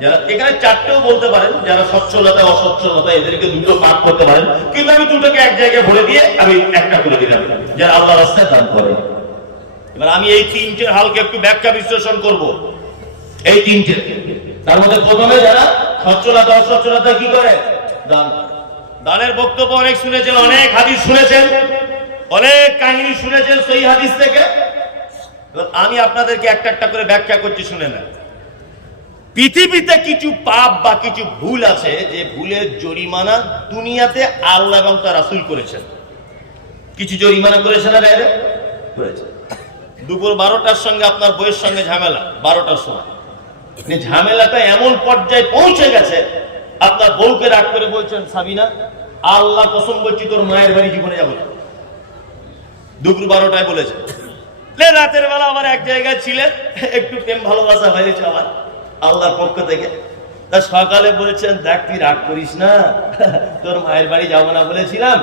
যারা এখানে চারটেও বলতে পারেন, যারা সচ্ছলতা অসচ্ছলতা এদেরকে দুটো ভাগ করতে পারেন, কিন্তু আমি দুটোকে এক জায়গায় ভরে দিয়ে আমি একটা করে দিলাম, যারা আল্লাহ রাস্তায় দান করে। এবার আমি এই তিনটে হালকে একটু ব্যাখ্যা বিশ্লেষণ করব। এই তিনটে তার মধ্যে প্রথমে যারা সচ্ছলতা অসচ্ছলতা কি করে? দান। দানের বক্তব্য অনেক শুনেছেন, অনেক হাদিস শুনেছেন, অনেক কাহিনী শুনেছেন সেই হাদিস থেকে। আমি আপনাদেরকে একটা একটা করে ব্যাখ্যা করছি, শুনে নেন। পৃথিবীতে কিছু পাপ বা কিছু ভুল আছে যে ভুলের জরিমানা দুনিয়াতে আল্লাহ এবং তার রাসুল করেছেন। কিছু জরিমানা করেছে না করেছে। দুপুর বারোটার সঙ্গে আপনার বইয়ের সঙ্গে ঝামেলা, বারোটার সময়। মানে ঝামেলাটা এমন পর্যায়ে পৌঁছে গেছে, আপনার বউকে রাগ করে বলছেন, সাবিনা, আল্লাহ কসম বলছি, তোর মায়ের বাড়ি জীবনে যাব দুপুর বারোটায় বলেছে। রাতের বেলা আমার এক জায়গায় ছিলেন, একটু প্রেম ভালোবাসা হয়েছে আমার। আল্লাহর পক্ষ থেকে। তা সকালে বলছেন, দেখ, তুই রাগ করিস না। তোর মায়ের বাড়ি যাব না বলেছিলাম।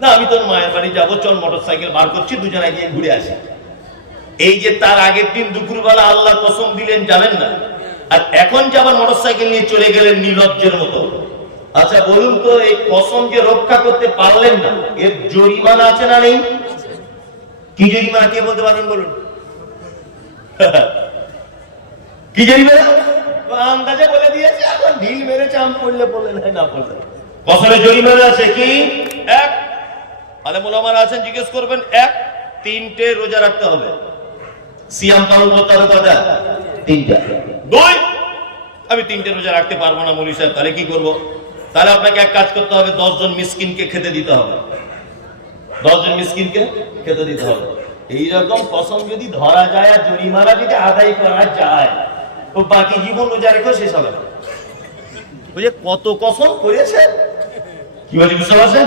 না, আমি তোর মায়ের বাড়ি যাব, চল মোটর সাইকেল বার করছি, দুজনে গিয়ে ঘুরে আসি। এই যে তার আগের দিন দুপুরবেলা আল্লাহ কসম দিলেন, যাবেন না। আর এখন যে আবার মোটর সাইকেল নিয়ে চলে গেলেন নির্লজ্জের মতো। আচ্ছা বলুন তো, এই কসম যে রক্ষা করতে পারলেন না, এর জরিমানা আছে না নেই? কি জরিমানা, কে বলতে পারবেন বলুন? কি ও আন্দাজে বলে দিয়েছে এখন ঢিল মেরেছে আম পড়লে পড়লে নাই না পড়লে। কসমের জরিমানা আছে কি? এক। আলে মোলামার আছেন জিজ্ঞেস করবেন এক। তিনটে রোজা রাখতে হবে। সিয়াম পালন করতে হবে কটা তিনটা। দুই। আমি তিনটে রোজা রাখতে পারব না মৌলী সাহেব তাহলে কি করব? তাহলে আপনাকে এক কাজ করতে হবে দশজন মিসকিনকে খেতে দিতে হবে। দশজন মিসকিনকে খেতে দিতে হবে। এইরকম কসম যদি ধরা যায় আর জরিমানা যদি আদায় করা যায় তো বাকি জীবন রোজা রেখেও শেষ হবে না। ওই যে কত কসম করেছে? কি বলছি, বুঝতে পারছেন?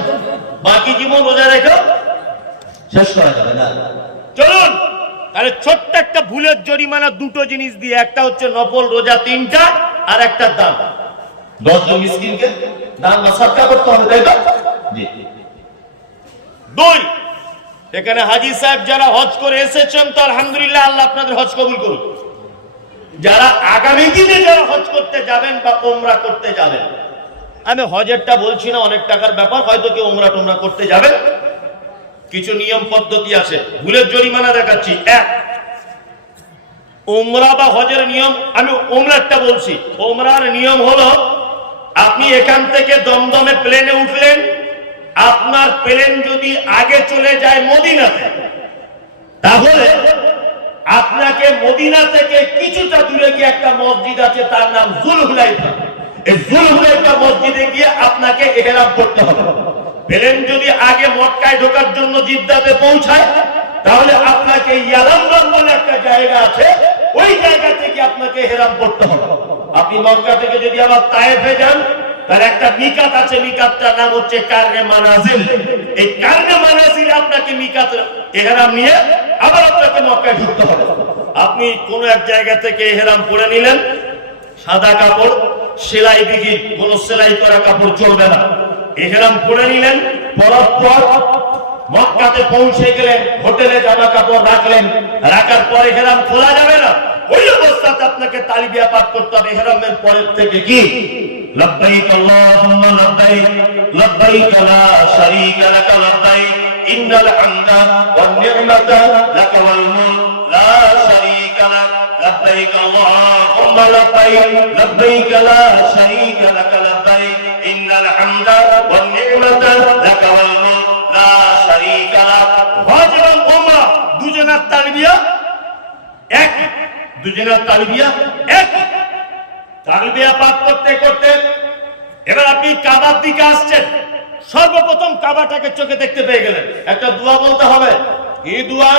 বাকি জীবন রোজা রেখেও শেষ করা যাবে না। চলুন, তাহলে ছোট্ট একটা ভুলের জরিমানা দুটো জিনিস দিয়ে, একটা হচ্ছে নফল রোজা তিনটা, আর একটা দান। দশজন মিসকিনকে দান বা সৎকার করতে হবে, তাই তো? দুই এখানে হাজি সাহেব যারা হজ করে এসেছেন, তো আলহামদুলিল্লাহ আল্লাহ আপনাদের হজ কবুল করুন যারা আগামী দিনে যারা হজ করতে যাবেন বা ওমরা করতে যাবেন, আমি হজেরটা বলছি না, অনেক টাকার ব্যাপার, হয়তো কেউ ওমরা টোমরা করতে যাবেন কিছু নিয়ম পদ্ধতি আছে, ভুলের জরিমানা দেখাচ্ছি। এক ওমরা বা হজের নিয়ম, আমি ওমরারটা বলছি। ওমরার নিয়ম হলো, আপনি এখান থেকে দমদমে প্লেনে উঠলেন, আপনার প্লেন যদি আগে চলে যায় মদিনাতে, তাহলে আপনাকে মদিনা থেকে কিছুটা দূরে গিয়ে একটা মসজিদ আছে, তার নাম জুলহুলাইফা। এই জুলহুলাইফা মসজিদে গিয়ে আপনাকে এহরাম করতে হবে। প্লেন যদি আগে মক্কায় ঢোকার জন্য জিদ্দাতে পৌঁছায়, তাহলে আপনাকে ইয়ালামবাম বলে একটা জায়গা আছে, ওই জায়গা থেকে আপনাকে হেরাম করতে হবে। আপনি মক্কা থেকে যদি আবার তায়েফে যান তার একটা মিকাত আছে, মিকাতটার নাম হচ্ছে কারনে মানাজিল। এই কারনে মানাজিল আপনাকে মিকাত এহরাম নিয়ে আবার আপনাকে মক্কায় ঢুকতে হবে। আপনি কোন এক জায়গা থেকে এহরাম পরে নিলেন, সাদা কাপড়, সেলাই বিঘি কোন সেলাই করা কাপড় চলবে না। এহরাম পরে নিলেন পরার পর মক্কাতে পৌঁছে গেলেন, হোটেলে জামা কাপড় রাখলেন, রাখার পর হেরাম খোলা যাবে না। ওই অবস্থাতে আপনাকে তালিবিয়া পাঠ করতে হবে। হেরামের পরের থেকে কি? লব্বাইক আল্লাহুম্মা লব্বাইক লব্বাইক লা শারীকা লাক লব্বাইক ইন্নাল হামদা ওয়ান নি'মাতা লাক ওয়াল মুলক লা শারীকা লাক লব্বাইক আল্লাহুম্মা লব্বাইক লব্বাইক লা শারীকা লাক লব্বাইক ইন্নাল হামদা ওয়ান নি'মাতা লাক ওয়াল মুলক লা শারীকা লাক এবং ওমরা দুজনের তালবিয়া এক, দুজনের তালবিয়া এক। তালবিয়া পাঠ করতে করতে এবার আপনি কাবার দিকে আসছেন। সর্বপ্রথম কাবাটাকে চোখে দেখতে পেয়ে গেলেন। একটা দোয়া বলতে হবে। কি দোয়া,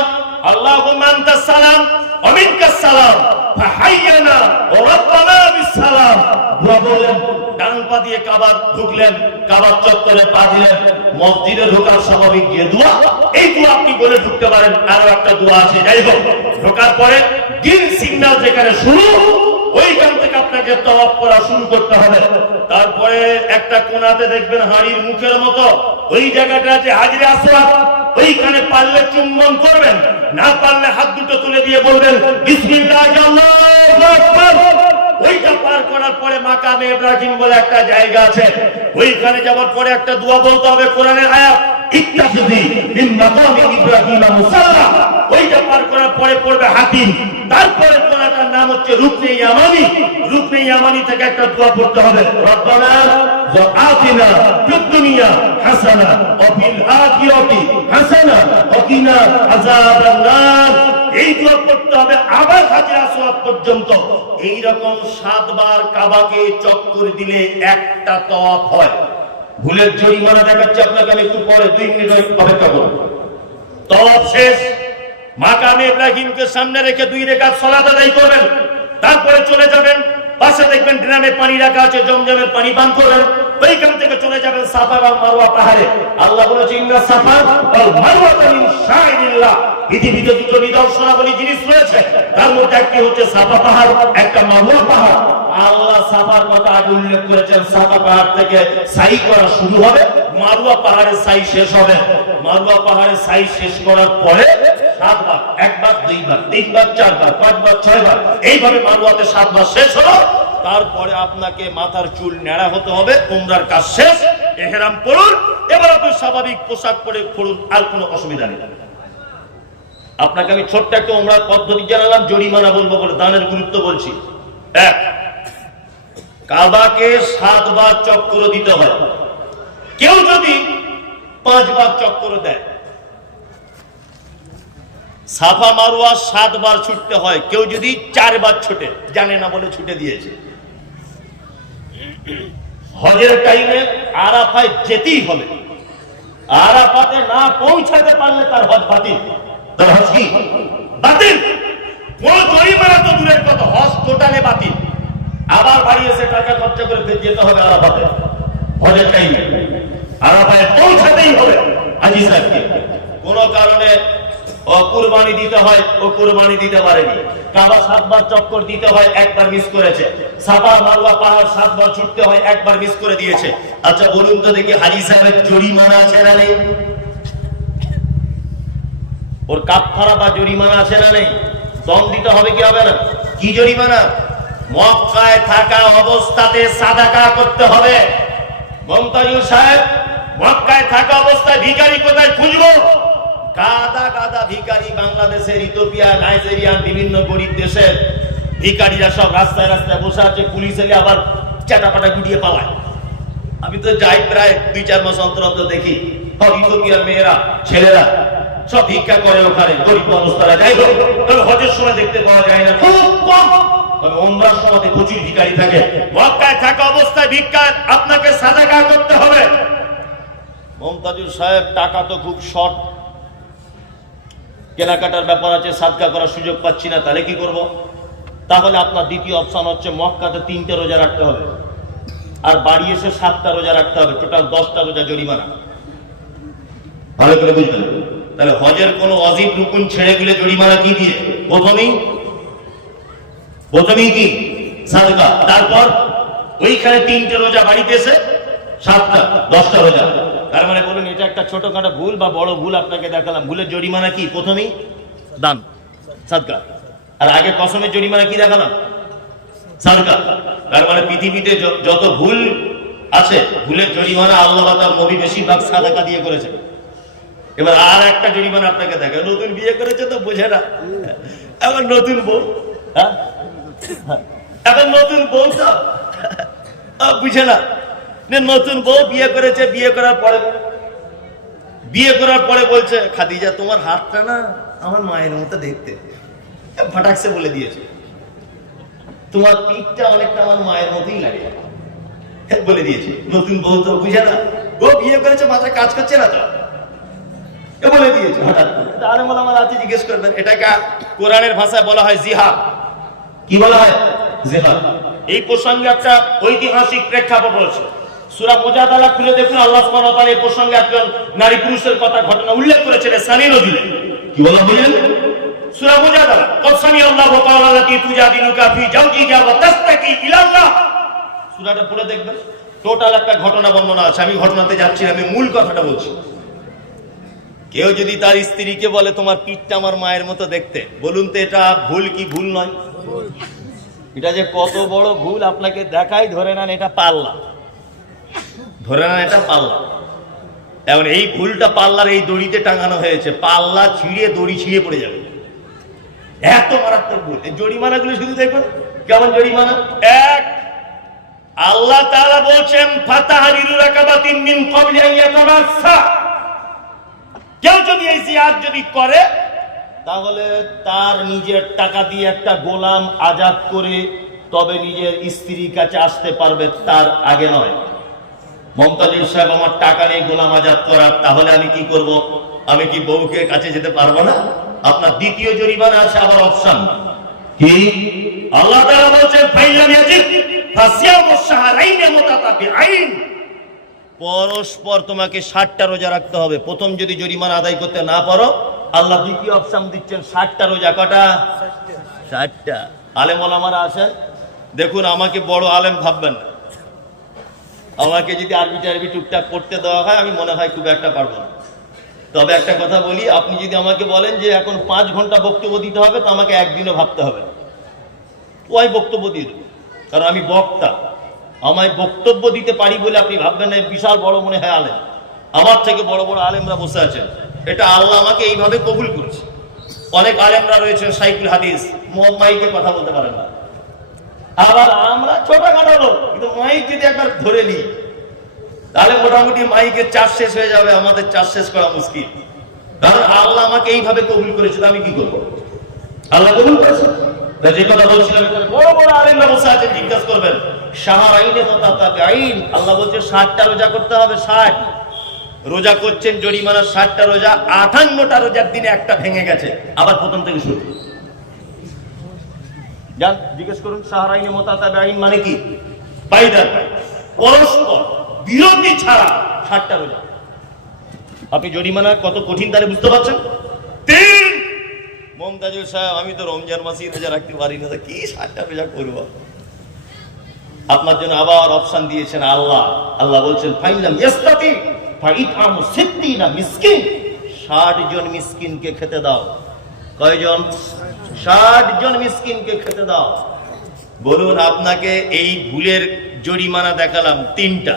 আল্লাহুম্মা আনতাস সালাম ওয়া সালাম, ফাহাইয়ানা ওয়া রাব্বানা বিসসালাম। দোয়া বললেন, ডান পা দিয়ে কাবার ঢুকলেন, কাবার চত্বরে পা দিলেন, মসজিদে ঢোকার স্বাভাবিক গিয়ে দোয়া, এই দোয়া আপনি বলে ঢুকতে পারেন। আরও একটা দোয়া আছে। যাই হোক, ঢোকার পরে গ্রিন সিগন্যাল যেখানে শুরু ওইখান থেকে আপনাকে তওয়াব করা শুরু করতে হবে। তারপরে একটা কোনাতে দেখবেন হাড়ির মুখের মতো ওই জায়গাটা আছে হাজিরে আসওয়াদ, ওইখানে পারলে চুম্বন করবেন, না পারলে হাত দুটো তুলে দিয়ে বলবেন, বিসমিল্লাহ ওইটা পার করার পরে মাকামে ইব্রাহিম বলে একটা জায়গা আছে। ওইখানে যাওয়ার পরে একটা দোয়া বলতে হবে কোরআনের আয়াত, ইত্তাখিযি মিন মাকামি ইব্রাহিম মুসাল্লা। পার করার পরে পড়বে হাতিম তারপরে কোরআনটার নাম হচ্ছে রুকনে ইয়ামানি রুকনে ইয়ামানি থেকে একটা দোয়া পড়তে হবে রব্বানা وآتنا في الدنيا حسنة وفي الآخرة حسنة وقنا عذاب النار এই দোয়া পড়তে হবে আবার হাজির আসওয়াদ পর্যন্ত এই রকম সাতবার কাবাকে চক্কর দিলে একটা তওয়াফ হয় ভুলের জরিমানা দেখাচ্ছে আপনাকে আমি একটু পরে দুই মিনিট অপেক্ষা করুন তওয়াফ শেষ মাকামে ইব্রাহিমকে সামনে রেখে দুই রেখাত সলাত আদায় করবেন। তারপরে চলে যাবেন, পাশে দেখবেন ড্রামে পানি রাখা আছে, জমজমের পানি পান করবেন। ওইখান থেকে চলে যাবেন সাফা এবং মারওয়া পাহাড়ে। আল্লাহ বলেছে, ইন্না সাফা ওয়াল মারওয়াতা মিন শাইরিল্লাহ পৃথিবীতে দুটো নিদর্শনাবলী জিনিস রয়েছে, তার মধ্যে একটি হচ্ছে সাফা পাহাড়, একটা মারওয়া পাহাড়। আল্লাহ সাফার কথা আগে উল্লেখ করেছেন, সাফা পাহাড় থেকে সাই করা শুরু হবে, মারুয়া পাহাড়ে সাই শেষ হবে। মারুয়া পাহাড়ে সাই শেষ করার পরে সাতবার, একবার, দুইবার, তিনবার, চারবার, পাঁচবার, ছয়বার, এইভাবে মারুয়াতে সাতবার শেষ হলো। তারপরে আপনাকে মাথার চুল নেড়া হতে হবে উমরার কাজ শেষ, এহেরাম পড়ুন এবার আপনি স্বাভাবিক পোশাক পরে পড়ুন, আর কোনো অসুবিধা নেই। আপনাকে আমি ছোট্ট একটা উমরার পদ্ধতি জানালাম, জরিমানা বলব বলে দানের গুরুত্ব বলছি। এক, কাবাকে সাতবার চক্র দিতে হয়। কেউ যদি পাঁচবার চক্র দেয়, সাফা মারুয়া সাতবার ছুটতে হয়, কেউ যদি চারবার ছুটে, জানে না বলে ছুটে দিয়েছে। হজের টাইমে আরাফায় যেতেই হবে। আরাফাতে না পৌঁছাতে পারলে তার হজ বাতিল। কারণে দিতে হয় কুরবানি দিতে পারেনি। চক্কর দিতে হয়, একবার মিস করেছে। পাহাড় সাতবার ছুটতে হয়, একবার মিস করে দিয়েছে। আচ্ছা বলুন তো দেখি হাজি সাহেবের জরিমানা আছে না নেই? ওর কাপফারা বা জরিমানা আছে না নেই? দম দিতে হবে কি হবে না? কি জরিমানা? মক্কায় থাকা অবস্থাতে সাদাকা করতে হবে। মমতাজুর সাহেব, মক্কায় থাকা অবস্থায় ভিখারি কোথায় খুঁজবো? গাদা গাদা ভিখারি বাংলাদেশের ইথোপিয়া নাইজেরিয়ান বিভিন্ন গরিব দেশের ভিখারিরা সব রাস্তায় রাস্তায় বসে আছে, পুলিশ এলে আবার চাটাপাটা গুটিয়ে পালায়। আমি তো যাই প্রায় দুই চার মাস অন্তর অন্তর দেখি। ইথোপিয়ার মেয়েরা, ছেলেরা সব ভিক্ষা করে ওখানে গরিব মানুষ তারা যাই হোক তবে হজের সময় দেখতে পাওয়া যায় না, খুব কম। তবে প্রচুর ভিখারি থাকে। মক্কায় থাকা অবস্থায় ভিক্ষা আপনাকে করতে হবে। সাহেব, টাকা তো খুব শর্ট কেনাকাটার ব্যাপার আছে, সাদকা করার সুযোগ পাচ্ছি না, তাহলে কি করব? তাহলে আপনার দ্বিতীয় অপশন হচ্ছে মক্কাতে তিনটে রোজা রাখতে হবে। আর বাড়ি এসে সাতটা রোজা রাখতে হবে টোটাল দশটা রোজা জরিমানা। ভালো করে বুঝলেন তাহলে হজের কোন অজিব রুকুন ছেড়ে গেলে জরিমানা কি দিয়ে? প্রথমেই? প্রথমেই কি? সাদকা। তারপর? ওইখানে তিনটে রোজা বাড়িতে এসে সাতটা, দশটা রোজা। তার মানে বলুন, এটা একটা ছোটখাটো ভুল বা বড় ভুল আপনাকে দেখালাম। ভুলের জরিমানা কি? প্রথমেই? দান। সাদকা। আর আগে কসমের জরিমানা কি দেখালাম? সাদকা। তার মানে পৃথিবীতে যত ভুল আছে, ভুলের জরিমানা আল্লাহ তার নবী বেশিরভাগ সাদাকা দিয়ে করেছে এবার আর একটা জরিমানা আপনাকে দেখে নতুন বিয়ে করেছে তো বোঝে না। এখন নতুন বউ। হ্যাঁ? এখন নতুন বউ তো। বুঝে না। নতুন বউ বিয়ে করেছে, বিয়ে করার পরে বিয়ে করার পরে বলছে, খাদিজা, তোমার হাতটা না আমার মায়ের মতো দেখতে। ফাটাকসে বলে দিয়েছে। তোমার পিঠটা অনেকটা আমার মায়ের মতোই লাগে। বলে দিয়েছে। নতুন বউ তো বুঝে না। ও বিয়ে করেছে, মাথায় কাজ করছে না তো। এ বলে দিয়েছে? হঠাৎ করে। তা আলেম ওলামারা আছে জিজ্ঞেস করবেন, এটাকে কোরআনের ভাষায় বলা হয় জিহাদ। কি বলা হয়? জিহাদ। এই প্রসঙ্গে একটা ঐতিহাসিক প্রেক্ষাপট রয়েছে। সূরা মুজাদালা খুলে দেখুন, আল্লাহ সুবহানাহু ওয়া এই প্রসঙ্গে একজন নারী পুরুষের কথা, ঘটনা উল্লেখ করেছেন, সানি নজরুলে। কি বলা বুঝলেন সূরা মুজাদালা কদ সামি আল্লাহু তাআলা লাতি তুজাদিলুকা ফি জাওজিহা ওয়া তাস্তাকি ইলা আল্লাহ সূরাটা পড়ে দেখবেন, টোটাল একটা ঘটনা বর্ণনা আছে। আমি ঘটনাতে যাচ্ছি, আমি মূল কথাটা বলছি। কেউ যদি তার স্ত্রীকে বলে, তোমার পিঠটা আমার মায়ের মতো দেখতে, বলুন তো এটা ভুল কি ভুল নয়? এটা যে কত বড় ভুল, আপনাকে দেখাই ধরে নেন এটা পাল্লা। ধরে নেন এটা পাল্লা। এখন এই ভুলটা পাল্লার এই দড়িতে টাঙানো হয়েছে, পাল্লা ছিঁড়ে দড়ি ছিঁড়ে পড়ে যাবে। এত মারাত্মক ভুল। এই জরিমানাগুলো শুধু দেখুন, কেমন জরিমানা? এক, আল্লাহ তাআলা বলছেন, ফাতাহারিরু রাকাবাতিন মিন ক্বাবলি আন ইয়াতামাসসা কেউ যদি এই জিয়াদ যদি করে, তাহলে তার নিজের টাকা দিয়ে একটা গোলাম আজাদ করে তবে নিজের স্ত্রীর কাছে আসতে পারবে তার আগে নয়। মমতাজুল সাহেব, আমার টাকা নেই গোলাম আজাদ করার, তাহলে আমি কি করব? আমি কি বউকে কাছে যেতে পারব না? আপনার দ্বিতীয় জরিমানা আছে, আবার অপশন। কি? আল্লাহ তাআলা বলছেন ফাইলাম ইয়াজিদ ফাসিয়ামু শাহরাইন মুতাতাবিআইন পরস্পর তোমাকে ষাটটা রোজা রাখতে হবে। প্রথম যদি জরিমানা আদায় করতে না পারো, আল্লাহ দ্বিতীয় অপশন দিচ্ছেন, ষাটটা রোজা কটা? ষাটটা। আলেম ওলামারা আছেন দেখুন আমাকে বড় আলেম ভাববেন না। আমাকে যদি আরবি টারবি টুকটাক করতে দেওয়া হয়, আমি মনে হয় খুব একটা পারব না। তবে একটা কথা বলি, আপনি যদি আমাকে বলেন যে এখন পাঁচ ঘণ্টা বক্তব্য দিতে হবে, তো আমাকে একদিনও ভাবতে হবে না। ওই বক্তব্য দিয়ে দেবো। কারণ আমি বক্তা। আমায় বক্তব্য দিতে পারি বলে আপনি ভাববেন না বিশাল বড় মনে হয় আলেম। আমার থেকে বড় বড় আলেমরা বসে আছেন। এটা আল্লাহ আমাকে এইভাবে কবুল করেছে। অনেক আলেমরা রয়েছেন সাইকুল হাদিস। মোহাম্মদ মাইকে কথা বলতে পারেন না। আবার আমরা ছোটখাটো লোক, কিন্তু মাইক যদি একবার ধরে নিই, তাহলে মোটামুটি মাইকের চাষ শেষ হয়ে যাবে, আমাদের চাষ শেষ করা মুশকিল। কারণ আল্লাহ আমাকে এইভাবে কবুল করেছিল আমি কি করব? আল্লাহ কবুল করেছে? যে কথা বলছিলাম বড় বড় আলেমরা বসে আছেন, জিজ্ঞাসা করবেন। শাহার আইনে মোতাতাবে আইন আল্লাহ বলছে, ষাটটা রোজা করতে হবে, ষাট। রোজা করছেন জরিমানা ষাটটা রোজা, আঠান্নটা রোজার দিনে একটা ভেঙে গেছে। আবার প্রথম থেকে শুরু। জিজ্ঞেস করুন সাহারাইনে মোতাতাবে আইন মানে কি? পাইদার পাই পরস্পর বিরতি ছাড়া ষাটটা রোজা। আপনি জরিমানা কত কঠিন তারে বুঝতে পারছেন? তিন! মমতাজুল সাহেব, আমি তো রমজান মাসি রোজা রাখতে পারি না কি ষাটটা রোজা করব? আপনার জন্য আবার অপশন দিয়েছেন আল্লাহ। আল্লাহ বলছেন ফাইলাম ইয়াস্তাতি ফাইতামু সিত্তিনা মিসকিন। 60 জন মিসকিনকে খেতে দাও। কয়জন? ষাট জন মিসকিনকে খেতে দাও। বলুন, আপনাকে এই ভুলের জরিমানা দেখালাম তিনটা।